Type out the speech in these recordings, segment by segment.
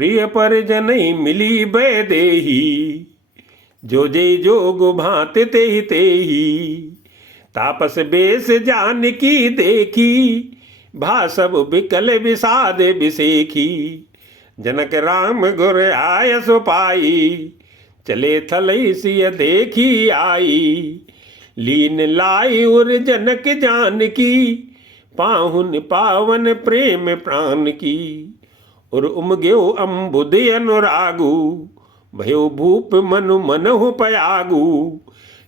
प्रिय परिजन मिली बैदेही। जो जय जोग भांत तेहि तेहि। तापस बेस जानकी देखी। भासब बिकल विषाद बिसेखी। जनक राम गुर आय सो पाई। चले थलई सिय देखी आई। लीन लाई उर जनक जानकी। पाहुन पावन प्रेम प्राण की। और उमग्यो अम्बुद अनुरागु। भयो भूप मनु मनहु पयागु।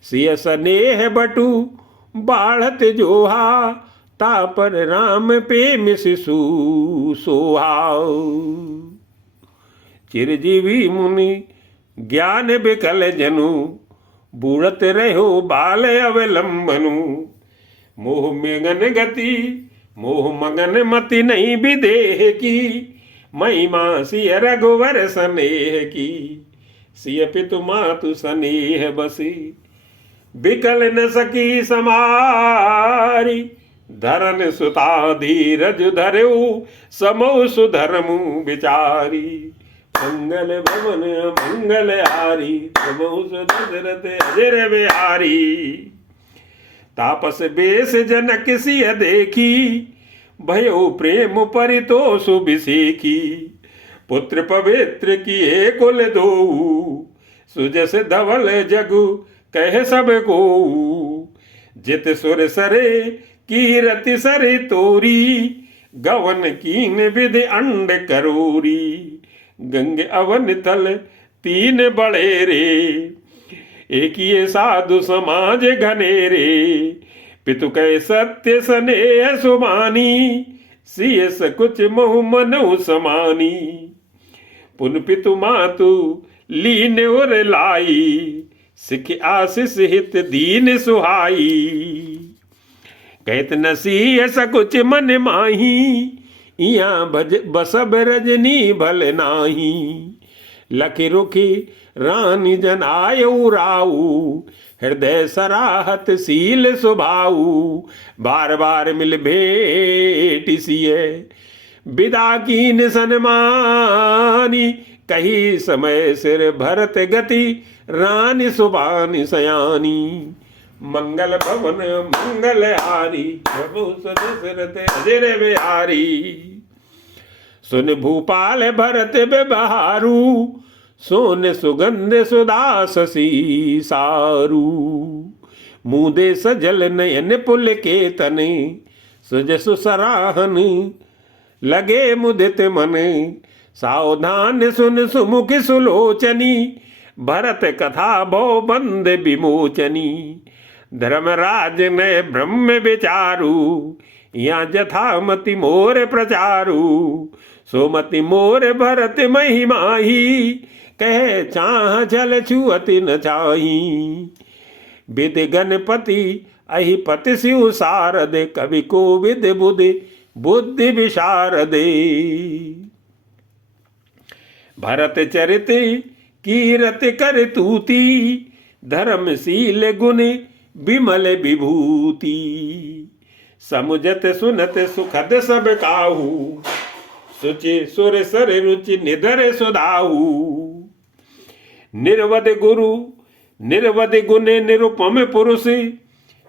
सिय स्नेह बटु बाढ़त जोहा। तापर राम प्रेम शिशु सोहाओ। चिरजीवी मुनि ज्ञान बिकल जनु। बूढ़त रहो बाल अवलंबनु। मोह मगन गति मोह मगन मति नहीं विदेह की। महिमा सिय रघुवर स्नेह की। सिय पितु मातु स्नेह बसी। बिकल न सकी समारी। धरन सुता धीरज धरऊ। समो सुधर्मु विचारी। मंगल भवन मंगल हारी। समो सुदशरथ अजर बिहारी। तापस बेस जनक सिय देखी। भयो प्रेम परितोष बिसेखी। पुत्र पवित्र किए कुल दो। सुजस धवल जगु कह सब को। जित सुर सरे कीरति सरे तोरी। गवन कीन विधि अंड करोरी। गंग अवन तल तीन बड़े रे। एक ये साधु समाज घनेरे। पितु कै सत्य स्नेह सुमानी। सिय सकुच मोह मनु समानी। पुन पितु मातु लीन उर लाई। सिख आशीष हित दीन सुहाई। कहत नसीय सकुच मन माही। इया बसब रजनी भल नाही। लखी रुखी रानी जन आयु राऊ। हृदय सराहत सील सुभाऊ। बार बार मिल भेट सिय। विदा कीन सन्मानी। कही समय सिर भरत गति। रानी सुबानी सयानी। मंगल भवन मंगल हारी। प्रभु सदशरथ अजर बिहारी। सुन भूपाल भरत बेबहारू। सोन सुगंध सुदास सी सारू। मुदे सजल नयन पुल के तने। सुजसु सराहन लगे मुदित मन। सावधान सुन सुमुख सुलोचनी। भरत कथा भव बंद विमोचनी। धर्मराज ने ब्रह्म विचारू। या जथामति मोर प्रचारू। सोमति मोर भरत महिमाही। कह चाह जल छुअति न चाही। विद गणपति अहिपति शिव शारद। कवि को विद बुद्धि बुद्धि विशारदे। भरत चरित कीरत कर तूती। धर्मशील गुण विमल विभूति। समुझत सुनत सुखद सब काहू। सुचि सुर सर रुचि निधर सुधाऊ। निर्वद गुरु निर्वद गुण निरुपम पुरुष।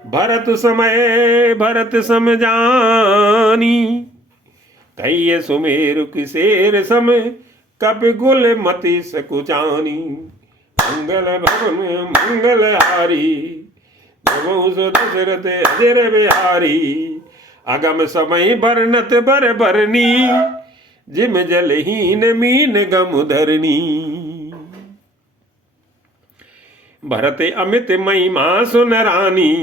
भरत सम जानी। कहिए सुमेरु किसेर सम। कपि गुल मति सकुचानी। मंगल भवन मंगल हारी। नमो दशरथ अजर बिहारी। अगम समय बरनत बर बरनी। जिम जलहीन मीन गम धरनी। भरत अमित महिमा सुन रानी।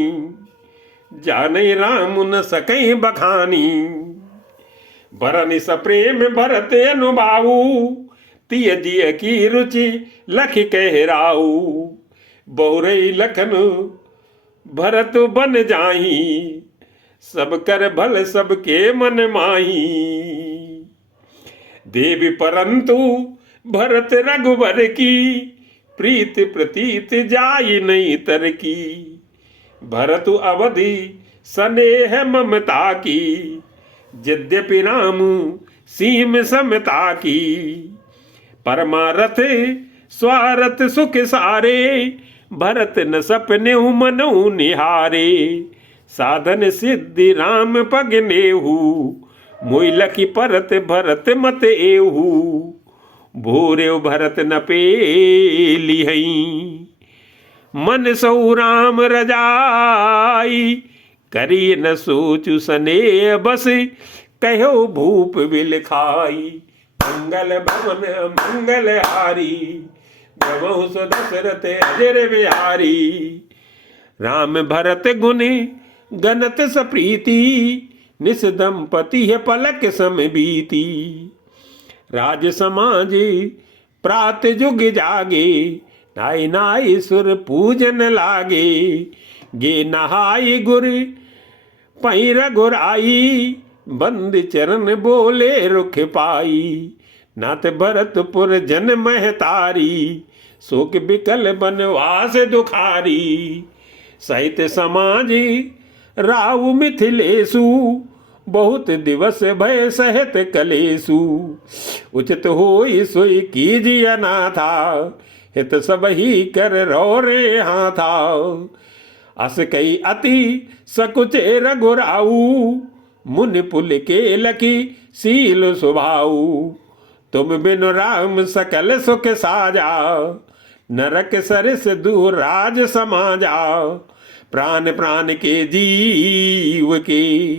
जाने राम न सकई बखानी। बरनि सप्रेम भरत अनुभाऊ। तिय जिय की रुचि लख कहराऊ। बहुरई लखन भरत बन जाही। सब कर भल सबके मन माही। देवी परंतु भरत रघुवर की। प्रीत प्रतीत जाय नहीं तर की। भरतु अवधि स्नेह ममता की। यद्यपि राम सीम समता की। परमारथ स्वारथ सुख सारे, भरत न सपने मनऊ निहारे। साधन सिद्धि राम पग नेहू, मोइल की परत भरत मत एहू। भोरे भरत न पेली हई, मन सौ राम रजाई। करी न सोचु सने बस, कहो भूप बिल खाई। मंगल भवन मंगल हारी, गवहु सो दशरथ अजर बिहारी। राम भरत गुण गणत सप्रीति, निस दंपति है पलक सम बीती। राज समाज प्रात जुग जागे, नाई नाई सुर पूजन लागे। गे नहाई गुर पई रघुराई, बंद चरण बोले रुख पाई। नाथ भरतपुर जन महतारी, शोक बिकल बनवास दुखारी। सहित समाज राउ मिथिलेशु, बहुत दिवस भय सहत कलेशु। उचित होई सोई कीजिए नाथा, हित सब ही कर रो रे हाथा। अस कई अति सकुचे रघुराऊ, मुनि पुल के लकी सील सुभाऊ। तुम बिनु राम सकल सुख साजा, नरक सरिस दूर राज समाजा। प्राण प्राण के जीव के,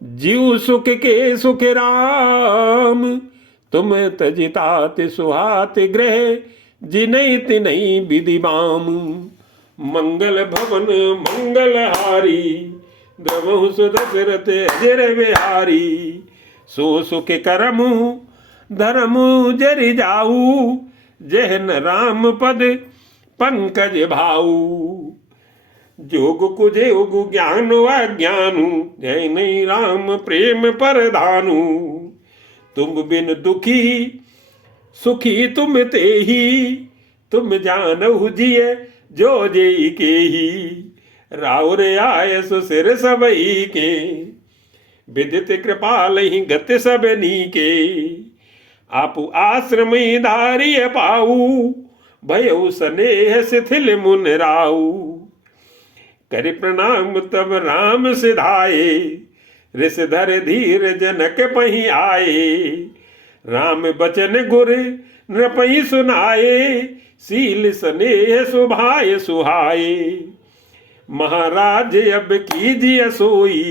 जीव सुख के सुख राम। तुम तजितात सुहात ग्रह, जिनई तिनई विधि बाम। मंगल भवन मंगल हारी, द्रवहु सो दशरथ अजर बिहारी। सो सुख करम धर्म जरि जाऊ, जहन राम पद पंकज भाऊ। जोग कुयोग ज्ञान अज्ञानु, जय नहीं राम प्रेम परधानु। तुम बिन दुखी सुखी तुम तेहि, तुम जानहु जिय जो जेई के ही। राव रे आय सुसिर सबई के, विदित कृपाल ही गत सब नीके। आपु आश्रम धारिय पाऊ, भयउ स्नेह शिथिल मुन राऊ। कर प्रणाम तब राम सिधाए, ऋष धर धीर जनक पही आए। राम बचन गुर नृपहि सुनाए, सील स्नेह सुभाय सुहाए। महाराज अब कीजिए सोई,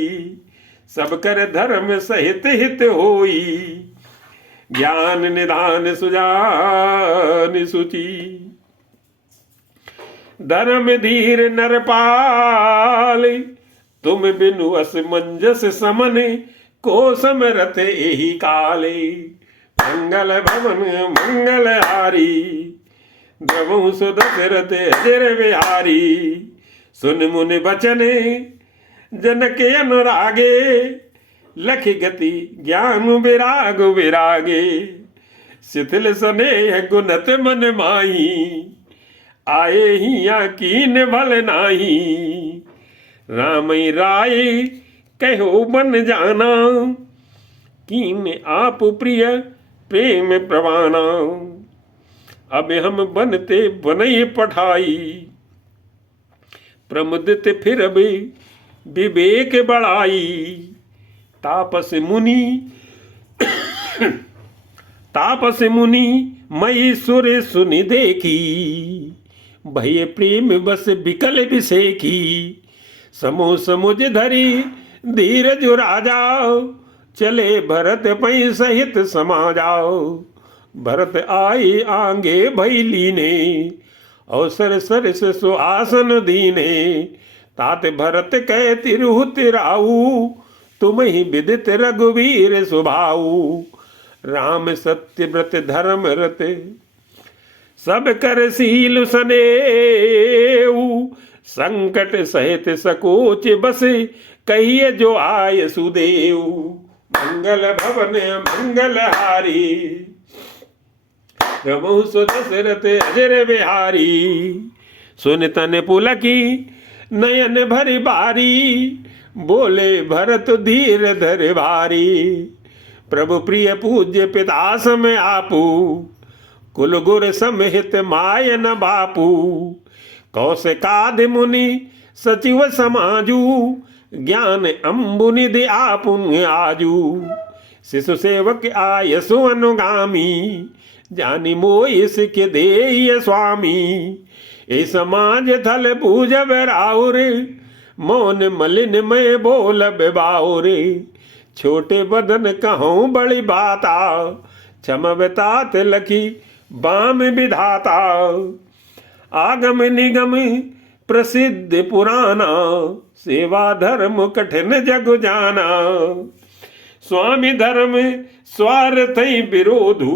सब कर धर्म सहित हित होई। ज्ञान निधान सुजान सुचि, धर्म धीर नरपाल। तुम बिनु असमंजस समन, को समरथ एहि काले। मंगल भवन मंगल हारी, द्रवहु सो दशरथ अजर बिहारी। सुन मुनि बचन जनक अनुरागे, लख गति ज्ञान विराग विरागे। शिथिल स्नेह गुणत मन माही, आए हिया कीन भल नाही। राम राय कहो बन जाना, कीन आप प्रिय प्रेम प्रवाना। अब हम बनते बनई पठाई, प्रमुदित फिर भी विवेक बढ़ाई। तापस मुनि मई सुर सुनि देखी, भय प्रेम बस बिकल बिसेखी। समो समुझ धरी धीरज राजा, चले भरत पै सहित समा जाओ। भरत आई आंगे भैली ने, अवसर सरस सुआसन दीने। तात भरत कह तिरहुत राऊ, तुम ही विदित रघुवीर सुभाऊ। राम सत्य व्रत धर्म रत, सब कर सील सनेऊ। संकट सहित सकोच बस, कहिए जो आय सुदेव। मंगल भवन मंगल हारी, प्रभु सो दशरथ अजर बिहारी। सुन तन पुलकी नयन भरी बारी, बोले भरत धीर धर भारी। प्रभु प्रिय पूज्य पिता सम आपू, कुल गुर समिहित माय न बापू, कौशिकादि मुनि सचिव समाजू, ज्ञान अम्बु निधि आपुन आजू। शिशु सेवक आयसु अनुगामी, जानी मोहि सिख देय स्वामी। ए समाज थल पूजब राउर, मौन मलिन में बोल बेबाउर। छोटे बदन कहूँ बड़ी बाता, क्षम बेतात लखी बाम विधाता। आगम निगम प्रसिद्ध पुराना, सेवा धर्म कठिन जग जाना। स्वामी धर्म स्वार्थ विरोधु,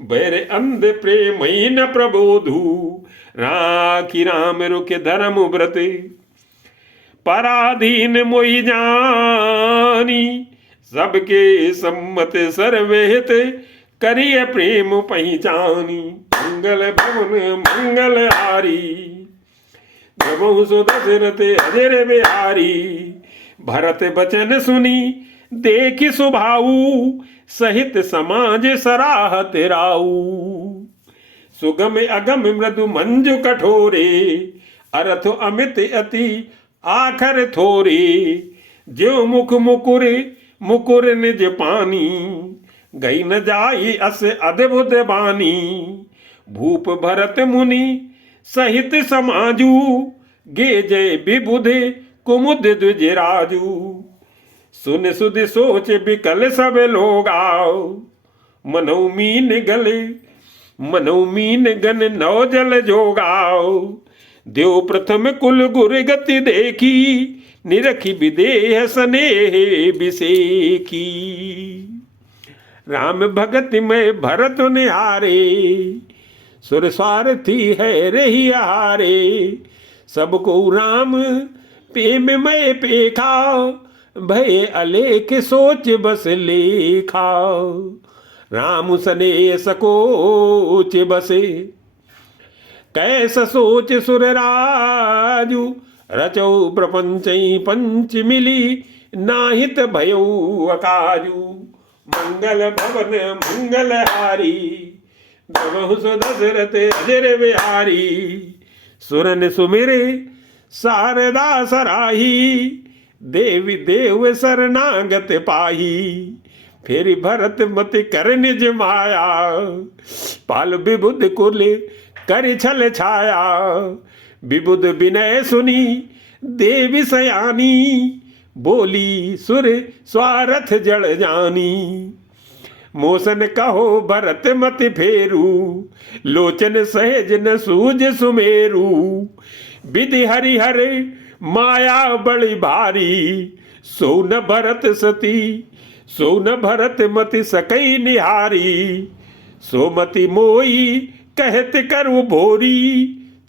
बैर अंध प्रेम न प्रबोधु। राखी राम रुख धर्म व्रत, पराधीन मोहि जानी। सबके सम्मत सर्वहित, करिय प्रेम पहचानी। मंगल भवन मंगल हारी, प्रभु सो दशरथ अजर बिहारी। भरत बचन सुनी देखि सुभाऊ, सहित समाज सराहत राऊ। सुगम अगम मृदु मंजु कठोरे, अर्थ अमित अति आखर थोरे। ज्यो मुख मुकुर मुकुर निज पानी, गई न जाई अस अद्भुत बानी। भूप भरत मुनि सहित समाजू, गे जय विबुध कुमुद द्विज राजू। सुन सुध सोच बिकल सब लोगा, मनोमीन गले मनोमीन गन नौ जल जोगाओ। देव प्रथम कुल गुर गति देखी, निरखी विदेह स्नेह बिसेखी। राम भगत में भरत निहारे, सुर स्वार्थी है रही हारे। सबको राम प्रेम में पेखा, भय अलेख सोच बस लेखा। राम सने सकोच बसे, कैस सोच सुर राजू। रचौ प्रपंच पंच मिली, नाहित भयो अकाजू। मंगल भवन मंगल हारी, प्रभु सो दशरथ अजर बिहारी। सुरन सुमिरे शारदा सराही, देवी देव शरणागत पाही। फिर भरत मति कर निज माया, पाल विबुध कुल कर छल छाया। विबुध विनय सुनी देवी सयानी, बोली सुर स्वारथ जड़ जानी। मोसन कहो भरत मति फेरू, लोचन सहज न सूझ सुमेरू। विधि हरिहर माया बड़ी भारी, सो न भरत सती सो न भरत मति सकई निहारी। सो मति मोई कहत करु भोरी,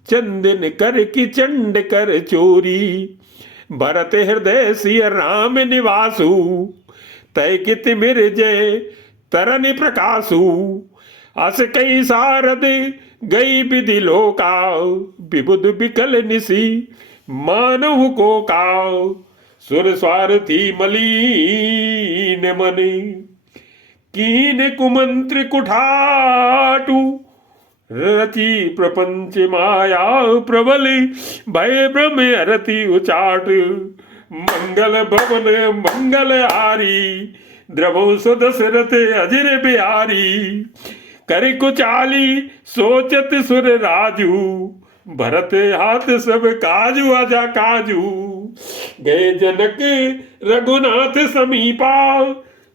चंदन कर की चंड कर चोरी। भरत हृदय सिय राम निवासु, तय कित मिर जय तरन प्रकाशु। अस कई सारद गई विधि लोका, विबुध विकल निसी मानव को काव। सुर स्वार्थी मलीन मने, कीन कुमंत्र कुठाटू। रची प्रपंच माया प्रबल, भय भ्रम अरति उचाट। मंगल भवन मंगल हारी, द्रवौ सो दशरथ अजर बिहारी। कर कुचाली सोचत सुर राजू, भरत हाथ सब काजू आजा काजू। गए जनक रघुनाथ समीपा,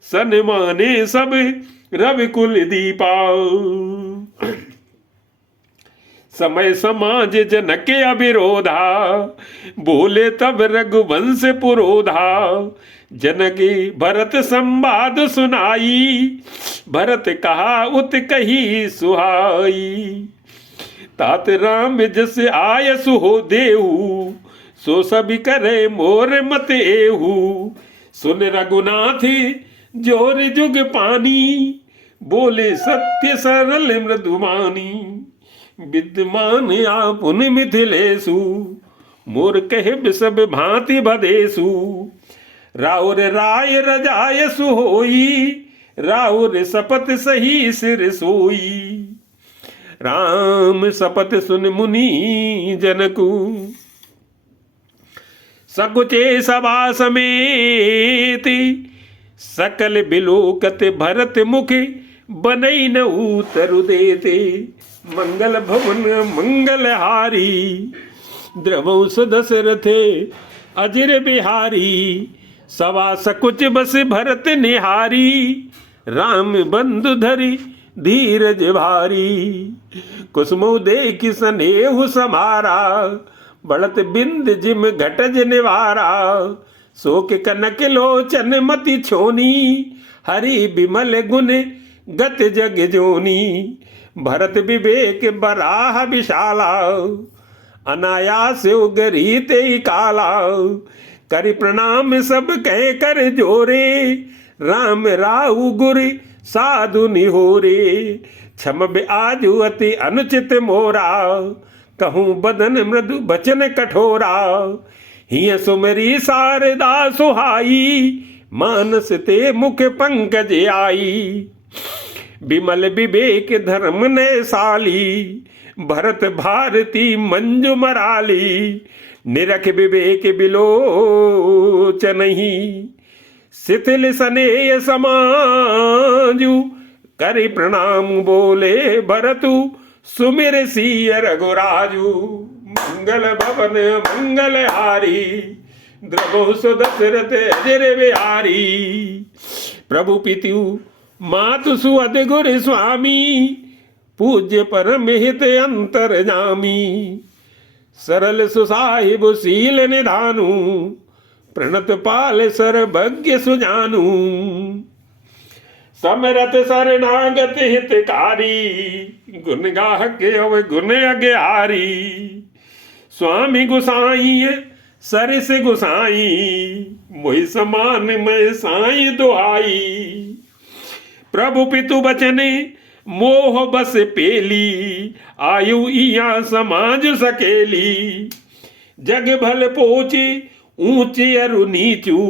सन माने सब रवि कुल दीपा। समय समाज जनक अविरोधा, बोले तब रघुवंश पुरोधा। जनक भरत संवाद सुनाई, भरत कहा उत कही सुहाई। तात राम जस आयसु हो देहु, सो सब करे मोर मत एहू। सुन रघुनाथ जोर जुग पानी, बोले सत्य सरल मृदुमानी। विद्यमान आपुन मिथिलेशु, मोर कहे सब भांति भदेशु। राउर राय रजायसु होई, राउर सपत सही सिर सोई। राम सपत सुन मुनि जनकू। सकुचे सभा समेत सकल बिलोकत भरत मुख बनई न उतरु देते। मंगल भवन मंगल हारी द्रवौ दशरथे अजिर बिहारी। सवा सकुच बस भरत निहारी राम बंधु धरि धीरज भारी। कुसुमो देख स्नेहु समारा बढ़त बिंद जिम घटज निवारा। शोक कनक लोचन मति छोनी हरि बिमल गुण गत जग जोनी। भरत विवेक बराह विशाला अनायास उगरी ते काला। करि प्रणाम सब कह कर जोरे राम राहु गुरि साधु निहोरे। क्षम आजु अति अनुचित मोरा कहूँ बदन मृदु बचन कठोरा। हिय सुमरी शारदा सुहाई मानस ते मुख पंकज आई। विमल विवेक धर्म ने साली भरत भारती मंजू मराली। निरख विवेक बिलोचनहि शिथिल स्नेह समाजु। करि प्रणाम बोले भरतु सुमिर सिय रघुराजु। मंगल भवन मंगल हारी द्रवौ दशरथ अजिर बिहारी। प्रभु पितु मातु सुअद गुर स्वामी पूज्य परम हित अंतर जामी। सरल सुसाहिब शील निधानु प्रणत पाल सर्वज्ञ सुजानु। समरथ शरणागत हितकारी गुण गाहक अव गुण अज्ञारी। स्वामी गुसाई सरस गुसाई मोहि समान मैं साई दुहाई। प्रभु पितु बचने मोह बस पेली आयु इया समाज सकेली। जग भल पोचे ऊंचे अरु नीचू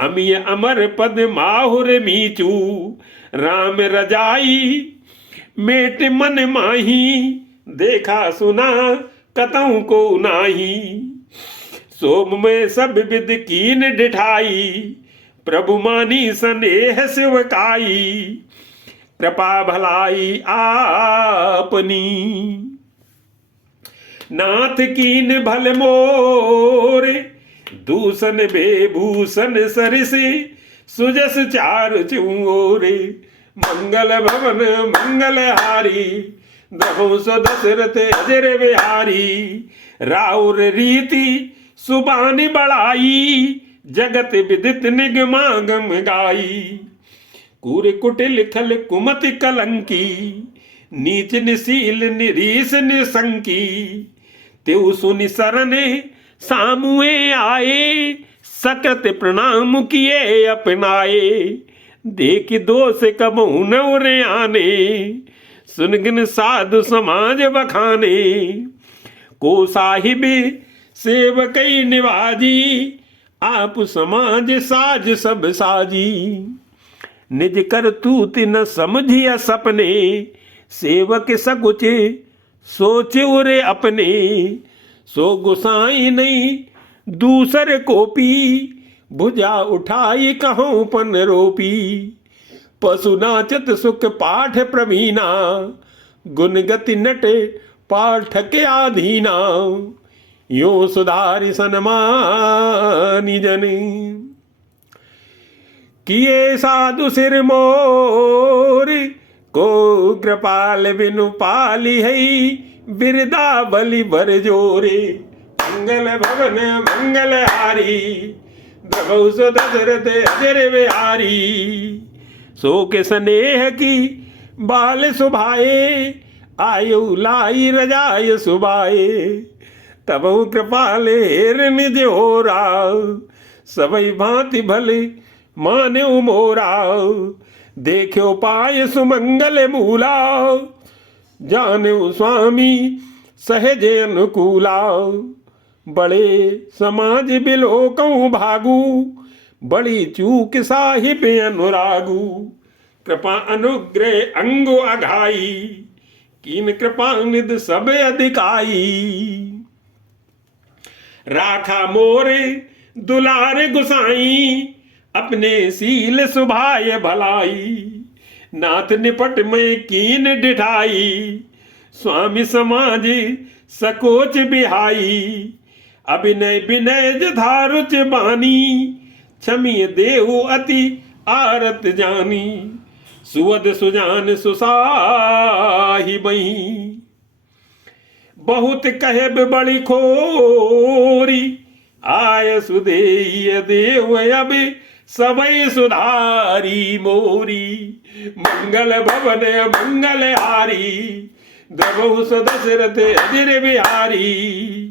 अमिय अमर पद माहुर मीचू। राम रजाई मेट मन माही देखा सुना कतऊ को नाही। सोम में सब विद कीन डिठाई प्रभु मानी स्नेह शिवकाई। कृपा भलाई आपनी नाथ कीन भल मोरे। दूषण बेभूषण सरिसे सुजस चार चूरे। मंगल भवन मंगल हारी द्रवौ दशरथ अजिर बिहारी। राउर रीति सुबानी बढ़ाई जगत विदित निगमागम गाई। कूर कुटिल खल कुमति कलंकी नीच निशील निरीस निसंकी। तेउ सुनि सरने सामुए आए सकत प्रणाम किए अपनाए। देख दोष कबहु न उरे आने सुनगिन साधु समाज बखाने। को साहिब सेवकई निवाजी आप समाज साज सब साजी। निज कर तूत न समझिया सपने सेवक सकुच सोच उरे अपने। सो गुसाई नहीं दूसर कोपी भुजा उठाई कहूँ पन रोपी। पशु नाचत सुख पाठ प्रवीणा गुण गति नट पाठक आधीना। यो सुधारि सनमानि जन किए साधु सिर मोर। को कृपाल बिनु पाली है बिरदा बलि बर जोरे। मंगल भवन मंगल हारी द्रवौ दशरथ अजिर बिहारी। सो के स्नेह की बाल सुभाए आयु लाई रजाय सुबाए। तबहु कृपाल हेर निज होरा सबई भांति भले माने मोरा। देखो पाय सुमंगल मूला जाने स्वामी सहज अनुकूला। बड़े समाज बिलोकऊ भागू बड़ी चूक साहिब अनुरागू। कृपा अनुग्रह अंगो अघाई कीन कृपानिध सब अधिकाई। राखा मोरे दुलारे गुसाई, अपने सील सुभाय भलाई। नाथ निपट में कीन डिठाई, स्वामी समाज सकोच बिहाई। अभिनय विनय जधारुच बानी, क्षमिय देहु अति आरत जानी। सुवद सुजान सुसाही बही, बहुत कहब बड़ी खोरी। आय सुदेय देव अब सबई सुधारी मोरी। मंगल भवन मंगल हारी, द्रवहु दशरथ अजिर बिहारी।